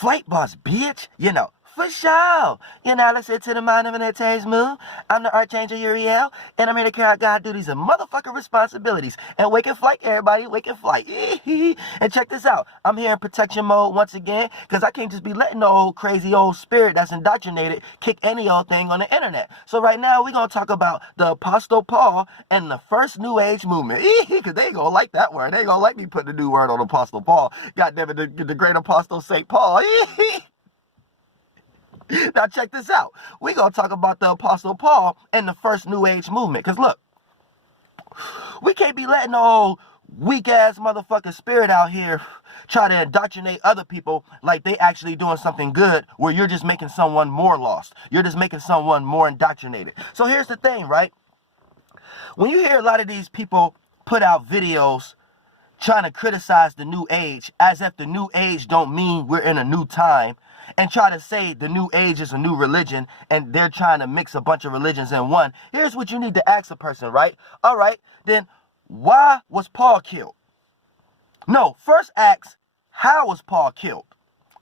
Flight boss, bitch. You know, for sure. You know, let's get to the mind of an Today's moon. I'm the Archangel Uriel, and I'm here to carry out God duties and motherfucking responsibilities. And wake and flight, everybody, wake and flight. And check this out. I'm here in protection mode once again, because I can't just be letting the old crazy old spirit that's indoctrinated kick any old thing on the internet. So right now, we're going to talk about the Apostle Paul and the first New Age movement. Because they ain't going to like that word. They ain't going to like me putting a new word on Apostle Paul. Goddamn it, the great Apostle St. Paul. Now check this out. We're going to talk about the Apostle Paul and the first New Age movement. Because look, we can't be letting the old weak-ass motherfucking spirit out here try to indoctrinate other people like they actually doing something good, where you're just making someone more lost. You're just making someone more indoctrinated. So here's the thing, right? When you hear a lot of these people put out videos trying to criticize the New Age as if the New Age don't mean we're in a new time, and try to say the New Age is a new religion and they're trying to mix a bunch of religions in one, here's what you need to ask a person, right? All right, then why was Paul killed? No, first ask, how was Paul killed?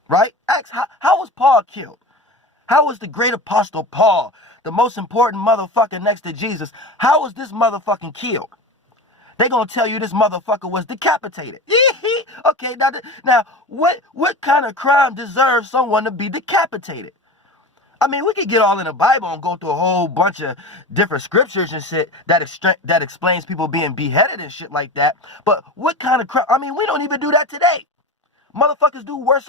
Right? Ask, how was Paul killed? How was the great Apostle Paul, the most important motherfucker next to Jesus, how was this motherfucking killed? They gonna tell you this motherfucker was decapitated. Okay, now what kind of crime deserves someone to be decapitated? I mean, we could get all in the Bible and go through a whole bunch of different scriptures and shit that explains people being beheaded and shit like that. But what kind of crime? I mean, we don't even do that today. Motherfuckers do worse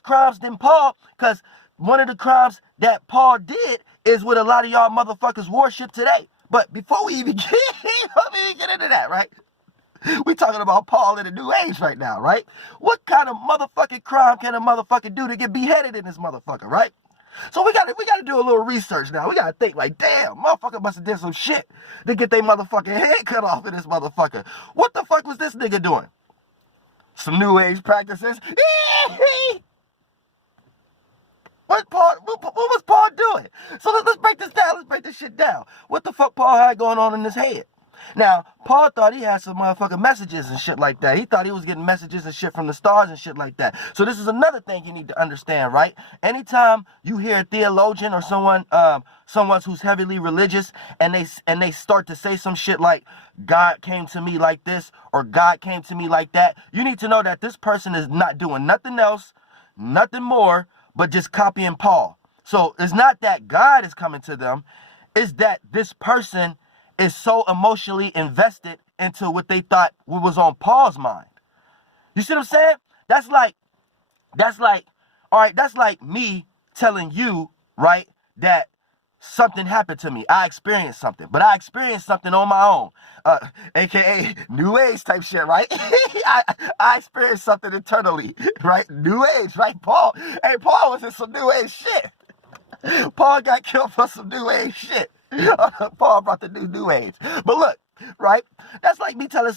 crimes than Paul, because one of the crimes that Paul did is what a lot of y'all motherfuckers worship today. But before we even get into that, right? We talking about Paul in the New Age right now, right? What kind of motherfucking crime can a motherfucker do to get beheaded in this motherfucker, right? So we gotta do a little research now. We gotta think like, damn, motherfucker must have did some shit to get their motherfucking head cut off in this motherfucker. What the fuck was this nigga doing? Some New Age practices? What was Paul doing? So let's break this down. Let's break this shit down. What the fuck Paul had going on in his head? Now, Paul thought he had some motherfucking messages and shit like that. He thought he was getting messages and shit from the stars and shit like that. So this is another thing you need to understand, right? Anytime you hear a theologian or someone who's heavily religious and they start to say some shit like, God came to me like this or God came to me like that, you need to know that this person is not doing nothing else, nothing more, but just copying Paul. So it's not that God is coming to them, it's that this person is so emotionally invested into what they thought was on Paul's mind. You see what I'm saying? That's like, all right, that's like me telling you, right, that something happened to me. I experienced something, but I experienced something on my own, aka New Age type shit, right? I experienced something internally, right? New Age, right? Paul was in some New Age shit. Paul got killed for some New Age shit. Paul brought the New Age. But look, right? That's like me telling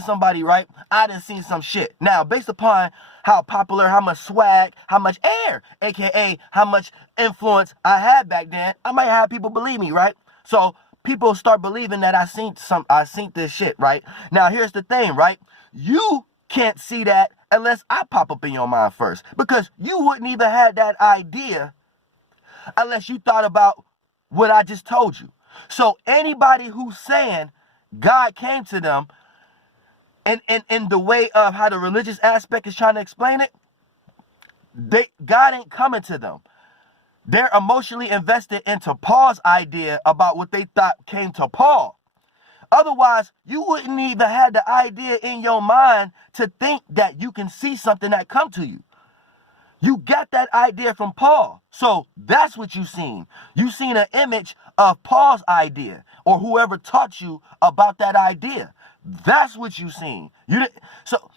somebody, right? I done seen some shit. Now, based upon how popular, how much swag, how much air, aka how much influence I had back then, I might have people believe me, right? So people start believing that I seen this shit, right? Now, here's the thing, right? You can't see that unless I pop up in your mind first, because you wouldn't even have that idea unless you thought about what I just told you. So anybody who's saying God came to them and in the way of how the religious aspect is trying to explain it, God ain't coming to them. They're emotionally invested into Paul's idea about what they thought came to Paul. Otherwise, you wouldn't even have the idea in your mind to think that you can see something that come to you. You got that idea from Paul. So that's what you seen. You seen an image of Paul's idea or whoever taught you about that idea. That's what you seen. So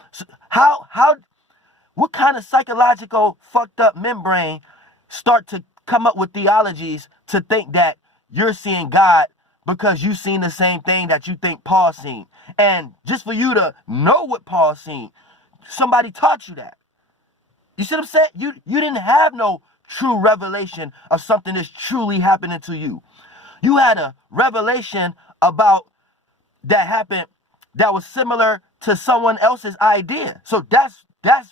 what kind of psychological fucked up membrane start to come up with theologies to think that you're seeing God because you seen the same thing that you think Paul seen? And just for you to know what Paul seen, somebody taught you that. You see what I'm saying? You didn't have no true revelation of something that's truly happening to you. You had a revelation about that happened that was similar to someone else's idea. So that's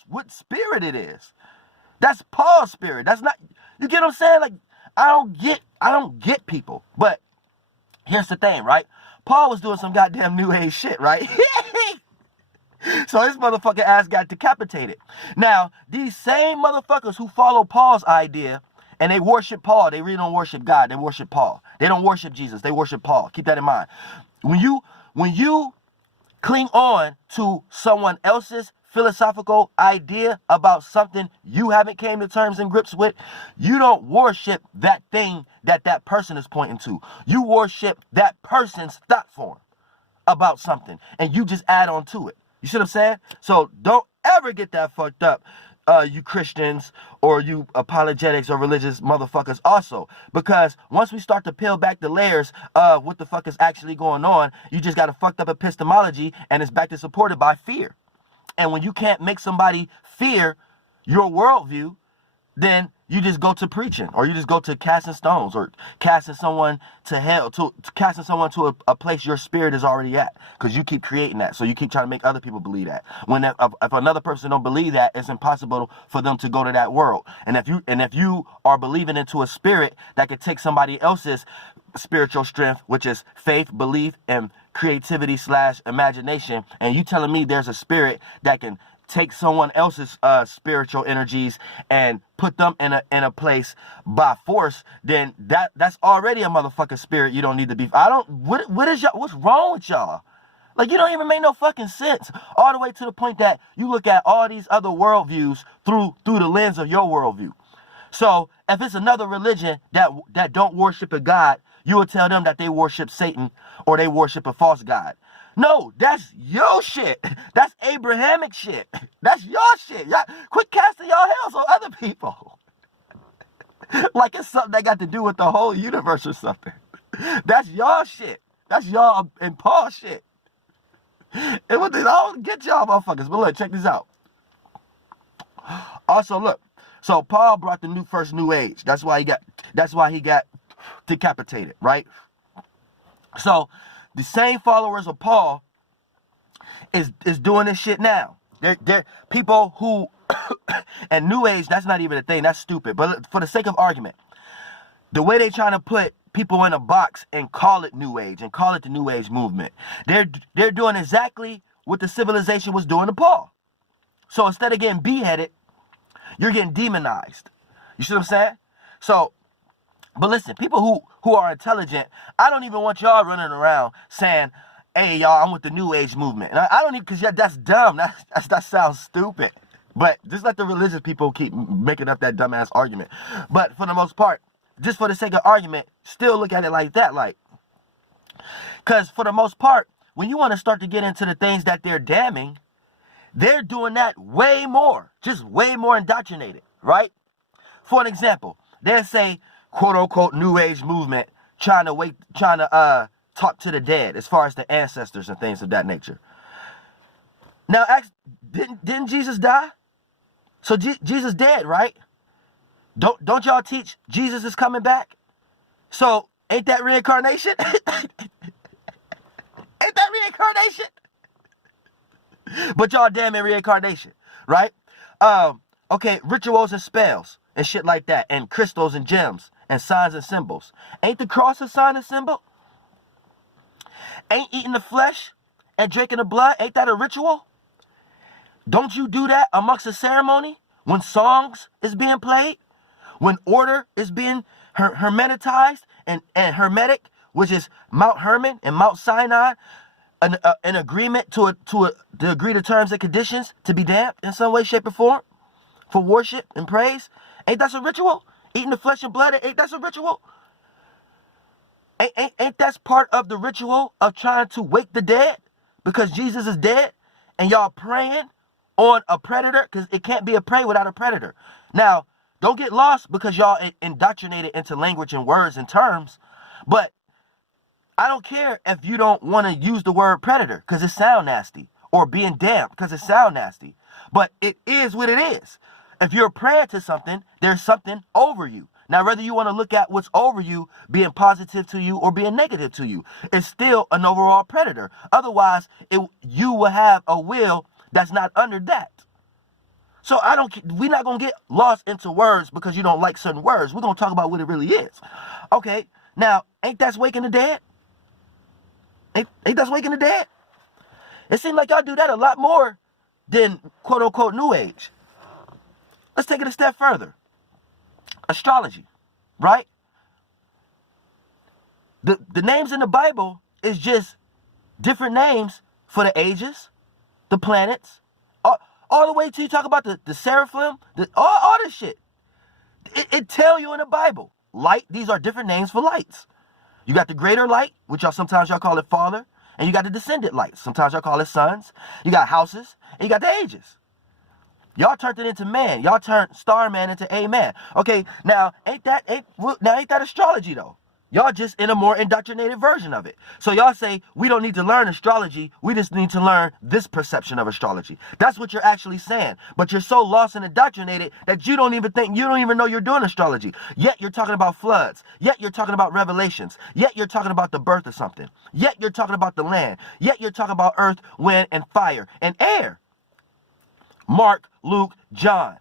what spirit it is. That's Paul's spirit. That's not, you get what I'm saying? Like, I don't get people. But here's the thing, right? Paul was doing some goddamn New Age shit, right? So his motherfucking ass got decapitated. Now, these same motherfuckers who follow Paul's idea and they worship Paul, they really don't worship God. They worship Paul. They don't worship Jesus. They worship Paul. Keep that in mind. When you cling on to someone else's philosophical idea about something you haven't came to terms and grips with, you don't worship that thing that person is pointing to. You worship that person's thought form about something, and you just add on to it. You see what I'm saying? So don't ever get that fucked up, you Christians or you apologetics or religious motherfuckers also. Because once we start to peel back the layers of what the fuck is actually going on, you just got a fucked up epistemology, and it's back to supported by fear. And when you can't make somebody fear your worldview, then you just go to preaching, or you just go to casting stones, or casting someone to hell, to casting someone to a place your spirit is already at, because you keep creating that. So you keep trying to make other people believe that. When if another person don't believe that, it's impossible for them to go to that world. And if you are believing into a spirit that could take somebody else's spiritual strength, which is faith, belief, and creativity / imagination, and you telling me there's a spirit that can take someone else's spiritual energies and put them in a place by force, then that's already a motherfucking spirit you don't need to be. What's wrong with y'all? Like, you don't even make no fucking sense. All the way to the point that you look at all these other worldviews through the lens of your worldview. So if it's another religion that don't worship a god, you will tell them that they worship Satan or they worship a false god. No, that's your shit. That's Abrahamic shit. That's your shit. Y'all, quit casting your hells on other people. Like it's something that got to do with the whole universe or something. That's your shit. That's y'all and Paul shit. It was, I don't get y'all motherfuckers. But look, check this out. Also, look. So Paul brought the first New Age. That's why he got decapitated, right? So the same followers of Paul is doing this shit now. They're people who and New Age, that's not even a thing. That's stupid. But for the sake of argument, the way they trying to put people in a box and call it New Age and call it the New Age movement, they're doing exactly what the civilization was doing to Paul. So instead of getting beheaded, you're getting demonized. You see what I'm saying? So, but listen, people who are intelligent, I don't even want y'all running around saying, hey, y'all, I'm with the New Age movement. And I don't even, because that's dumb. That sounds stupid. But just let the religious people keep making up that dumbass argument. But for the most part, just for the sake of argument, still look at it like that. Like, because for the most part, when you want to start to get into the things that they're damning, they're doing that way more, just way more indoctrinated, right? For an example, they'll say, quote unquote, New Age movement trying to talk to the dead as far as the ancestors and things of that nature. Now, didn't Jesus die? So Jesus dead, right? Don't y'all teach Jesus is coming back? So ain't that reincarnation? Ain't that reincarnation? But y'all damn in reincarnation, right? Okay, rituals and spells and shit like that, and crystals and gems and signs and symbols. Ain't the cross a sign and symbol? Ain't eating the flesh and drinking the blood, ain't that a ritual? Don't you do that amongst a ceremony when songs is being played? When order is being hermetized and hermetic, which is Mount Hermon and Mount Sinai, an agreement to agree to terms and conditions to be damped in some way, shape, or form for worship and praise. Ain't that a ritual? Eating the flesh and blood, ain't that a ritual? Ain't that part of the ritual of trying to wake the dead because Jesus is dead and y'all praying on a predator, because it can't be a prey without a predator. Now, don't get lost because y'all indoctrinated into language and words and terms, but I don't care if you don't want to use the word predator because it sound nasty, or being damned because it sound nasty, but it is what it is. If you're praying to something, there's something over you. Now, whether you want to look at what's over you being positive to you or being negative to you, it's still an overall predator. Otherwise, you will have a will that's not under that. So we're not going to get lost into words because you don't like certain words. We're going to talk about what it really is. Okay, now, ain't that waking the dead? Ain't that waking the dead? It seems like y'all do that a lot more than quote-unquote New Age. Let's take it a step further. Astrology, right? The names in the Bible is just different names for the ages, the planets, all the way till you talk about the seraphim, all this shit. It tell you in the Bible. Light, these are different names for lights. You got the greater light, which sometimes y'all call it father, and you got the descendant light. Sometimes y'all call it sons. You got houses, and you got the ages. Y'all turned it into man. Y'all turned Starman into a man. Okay, now ain't that astrology though? Y'all just in a more indoctrinated version of it. So y'all say, we don't need to learn astrology. We just need to learn this perception of astrology. That's what you're actually saying. But you're so lost and indoctrinated that you don't even know you're doing astrology. Yet you're talking about floods. Yet you're talking about revelations. Yet you're talking about the birth of something. Yet you're talking about the land. Yet you're talking about earth, wind, and fire, and air. Mark, Luke, John.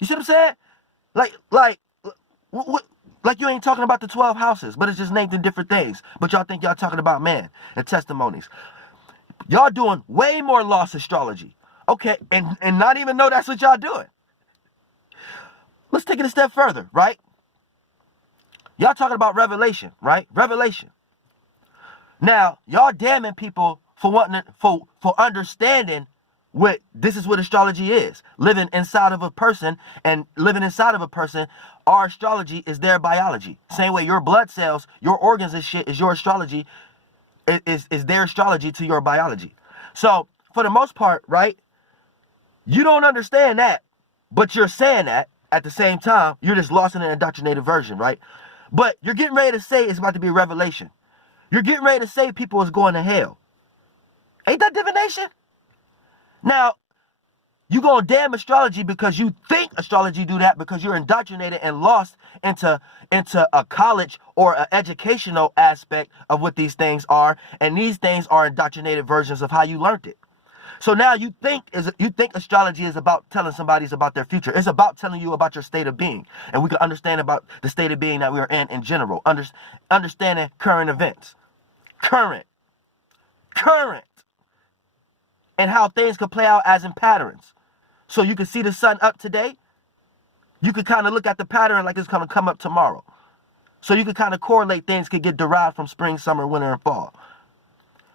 You see what I'm saying? Like you ain't talking about the 12 houses, but it's just named in different things. But y'all think y'all talking about man and testimonies. Y'all doing way more lost astrology. Okay, and not even know that's what y'all doing. Let's take it a step further, right? Y'all talking about revelation, right? Revelation. Now, y'all damning people for understanding this is what astrology is. Living inside of a person, our astrology is their biology. Same way your blood cells, your organs and shit is your astrology, is their astrology to your biology. So, for the most part, right, you don't understand that, but you're saying that at the same time, you're just lost in an indoctrinated version, right? But you're getting ready to say it's about to be a revelation. You're getting ready to say people is going to hell. Ain't that divination? Now, you gonna damn astrology because you think astrology do that because you're indoctrinated and lost into a college or an educational aspect of what these things are, and these things are indoctrinated versions of how you learned it. So now you think astrology is about telling somebody about their future. It's about telling you about your state of being, and we can understand about the state of being that we are in general. Understanding current events, current, and how things could play out as in patterns. So you can see the sun up today. You could kind of look at the pattern like it's going to come up tomorrow. So you could kind of correlate things could get derived from spring, summer, winter, and fall.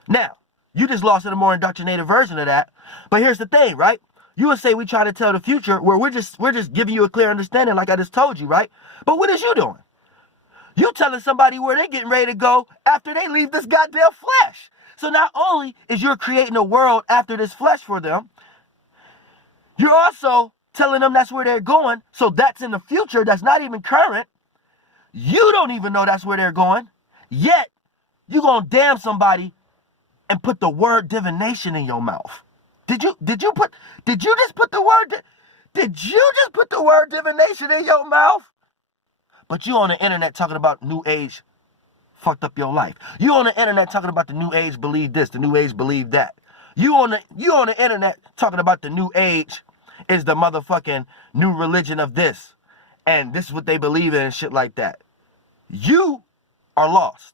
Now, you just lost in a more indoctrinated version of that. But here's the thing, right? You would say we try to tell the future where we're just giving you a clear understanding like I just told you, right? But what is you doing? You telling somebody where they're getting ready to go after they leave this goddamn flesh. So not only is you're creating a world after this flesh for them, you're also telling them that's where they're going. So that's in the future. That's not even current. You don't even know that's where they're going. Yet, you're going to damn somebody and put the word divination in your mouth. Did you just put the word divination in your mouth? But you on the internet talking about New Age fucked up your life. You on the internet talking about the New Age believe this, the New Age believe that. You on the internet talking about the New Age is the motherfucking new religion of this, and this is what they believe in and shit like that. You are lost.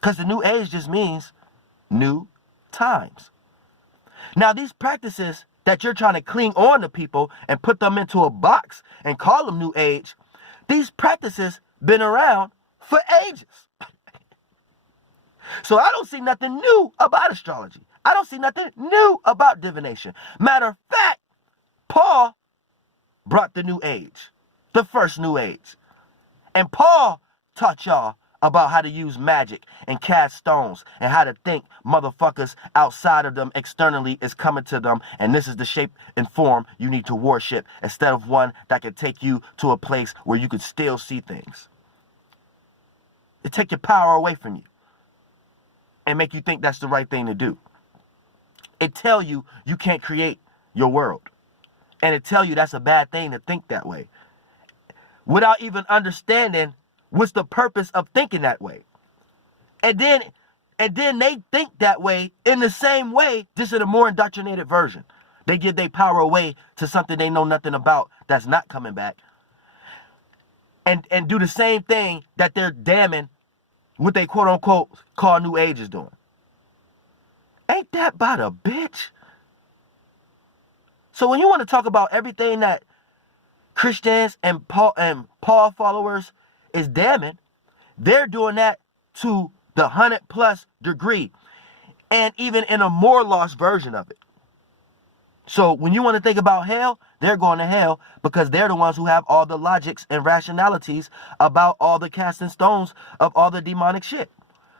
Because the New Age just means new times. Now, these practices that you're trying to cling on to people and put them into a box and call them New Age, these practices been around for ages. So I don't see nothing new about astrology. I don't see nothing new about divination. Matter of fact, Paul brought the New Age, the first New Age. And Paul taught y'all about how to use magic and cast stones and how to think motherfuckers outside of them externally is coming to them, and this is the shape and form you need to worship instead of one that can take you to a place where you could still see things. It take your power away from you and make you think that's the right thing to do. It tell you you can't create your world, and it tell you that's a bad thing to think that way without even understanding what's the purpose of thinking that way. And then they think that way in the same way, just in a more indoctrinated version. They give their power away to something they know nothing about that's not coming back. And do the same thing that they're damning what they quote unquote call New Age is doing. Ain't that about a bitch? So when you want to talk about everything that Christians and Paul followers is damning, they're doing that to the 100+ degree, and even in a more lost version of it. So when you want to think about hell, they're going to hell because they're the ones who have all the logics and rationalities about all the casting stones of all the demonic shit.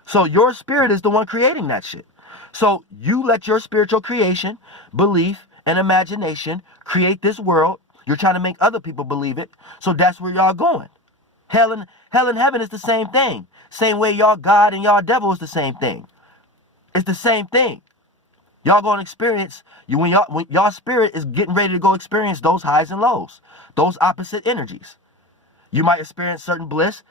So your spirit is the one creating that shit. So you let your spiritual creation, belief, and imagination create this world. You're trying to make other people believe it. So that's where y'all going. Hell and heaven is the same thing. Same way y'all God and y'all devil is the same thing. It's the same thing. Y'all going to experience, when y'all spirit is getting ready to go experience those highs and lows, those opposite energies. You might experience certain bliss,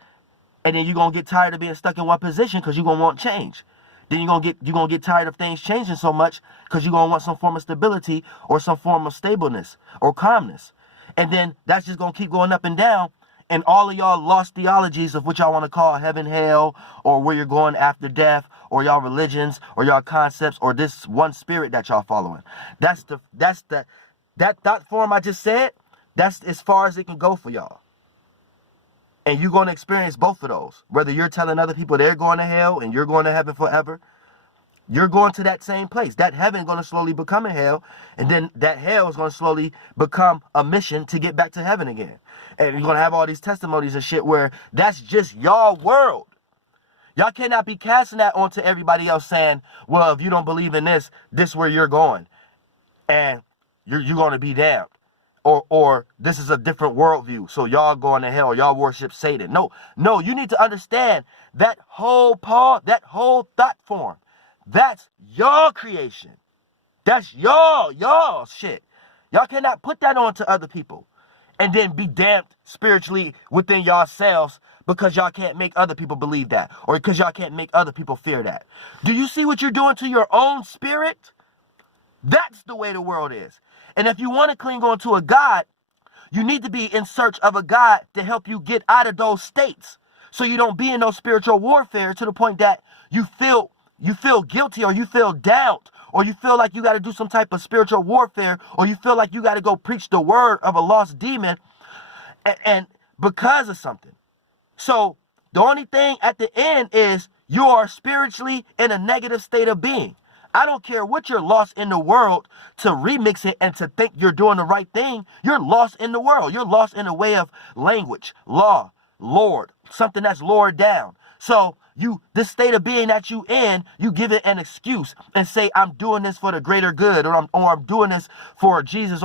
and then you're going to get tired of being stuck in one position because you're going to want change. Then you're going to get tired of things changing so much because you're going to want some form of stability or some form of stableness or calmness. And then that's just going to keep going up and down. And all of y'all lost theologies of what y'all want to call heaven, hell, or where you're going after death, or y'all religions, or y'all concepts, or this one spirit that y'all following. That thought form I just said, that's as far as it can go for y'all. And you're going to experience both of those. Whether you're telling other people they're going to hell and you're going to heaven forever, you're going to that same place. That heaven is going to slowly become a hell, and then that hell is going to slowly become a mission to get back to heaven again. And you're going to have all these testimonies and shit where that's just y'all world. Y'all cannot be casting that onto everybody else saying, well, if you don't believe in this, this is where you're going. And you're going to be damned. Or this is a different worldview. So y'all going to hell. Y'all worship Satan. No, you need to understand that whole thought form. That's your creation. That's y'all shit. Y'all cannot put that on to other people and then be damned spiritually within yourselves because y'all can't make other people believe that, or because y'all can't make other people fear that. Do you see what you're doing to your own spirit? That's the way the world is. And if you want to cling on to a God, you need to be in search of a God to help you get out of those states, so you don't be in no spiritual warfare to the point that you feel guilty, or you feel doubt, or you feel like you got to do some type of spiritual warfare, or you feel like you got to go preach the word of a lost demon and because of something. So the only thing at the end is you are spiritually in a negative state of being. I don't care what you're lost in the world to remix it and to think you're doing the right thing. You're lost in the world. You're lost in the way of language, law, Lord, something that's lowered down. So this state of being that you in, you give it an excuse and say, I'm doing this for the greater good, or I'm doing this for Jesus.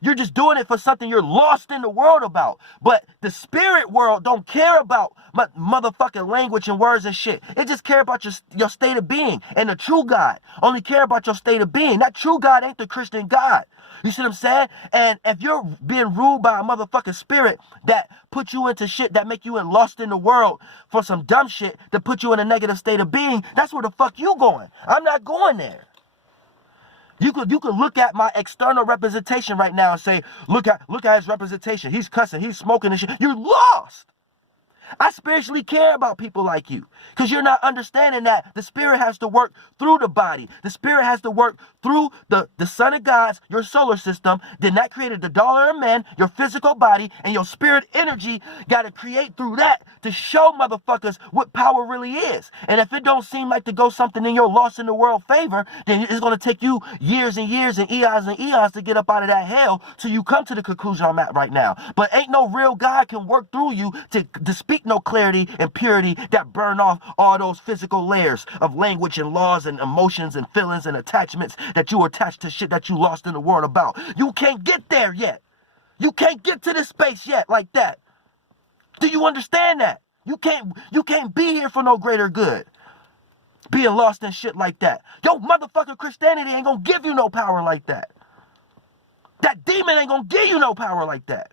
You're just doing it for something you're lost in the world about. But the spirit world don't care about motherfucking language and words and shit. It just care about your state of being. And the true God only care about your state of being. That true God ain't the Christian God. You see what I'm saying? And if you're being ruled by a motherfucking spirit that put you into shit that make you lost in the world for some dumb shit to put you in a negative state of being, that's where the fuck you going. I'm not going there. You could look at my external representation right now and say, look at his representation. He's cussing, he's smoking and shit. You're lost. I spiritually care about people like you because you're not understanding that the spirit has to work through the body. The spirit has to work through the Son of God's, your solar system. Then that created the dollar of man, your physical body, and your spirit energy got to create through that to show motherfuckers what power really is. And if it don't seem like to go something in your lost in the world favor, then it's going to take you years and years and eons to get up out of that hell till you come to the conclusion I'm at right now. But ain't no real God can work through you to speak no clarity and purity that burn off all those physical layers of language and laws and emotions and feelings and attachments that you attach to shit that you lost in the world about. You can't get there yet. You can't get to this space yet like that. Do you understand that? You can't be here for no greater good. Being lost in shit like that. Yo, motherfucking Christianity ain't gonna give you no power like that. That demon ain't gonna give you no power like that.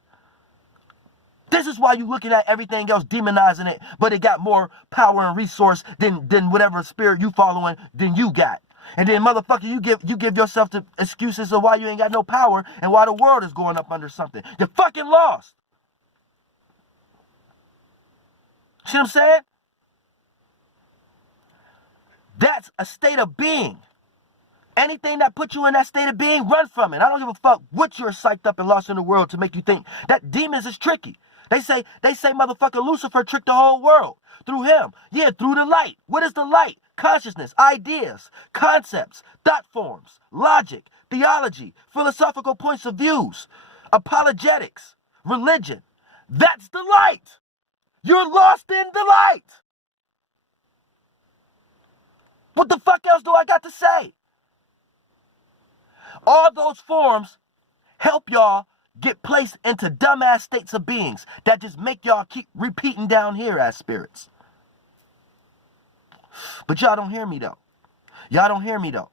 This is why you looking at everything else, demonizing it, but it got more power and resource than whatever spirit you following than you got. And then, motherfucker, you give yourself the excuses of why you ain't got no power and why the world is going up under something. You're fucking lost. See what I'm saying? That's a state of being. Anything that puts you in that state of being, run from it. I don't give a fuck what you're psyched up and lost in the world to make you think that demons is tricky. They say motherfucker Lucifer tricked the whole world through him. Yeah, through the light. What is the light? Consciousness, ideas, concepts, thought forms, logic, theology, philosophical points of views, apologetics, religion. That's the light. You're lost in the light. What the fuck else do I got to say? All those forms help y'all get placed into dumbass states of beings that just make y'all keep repeating down here as spirits. But y'all don't hear me though. Y'all don't hear me though.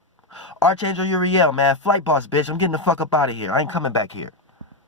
Archangel Uriel, man. Flight boss, bitch. I'm getting the fuck up out of here. I ain't coming back here.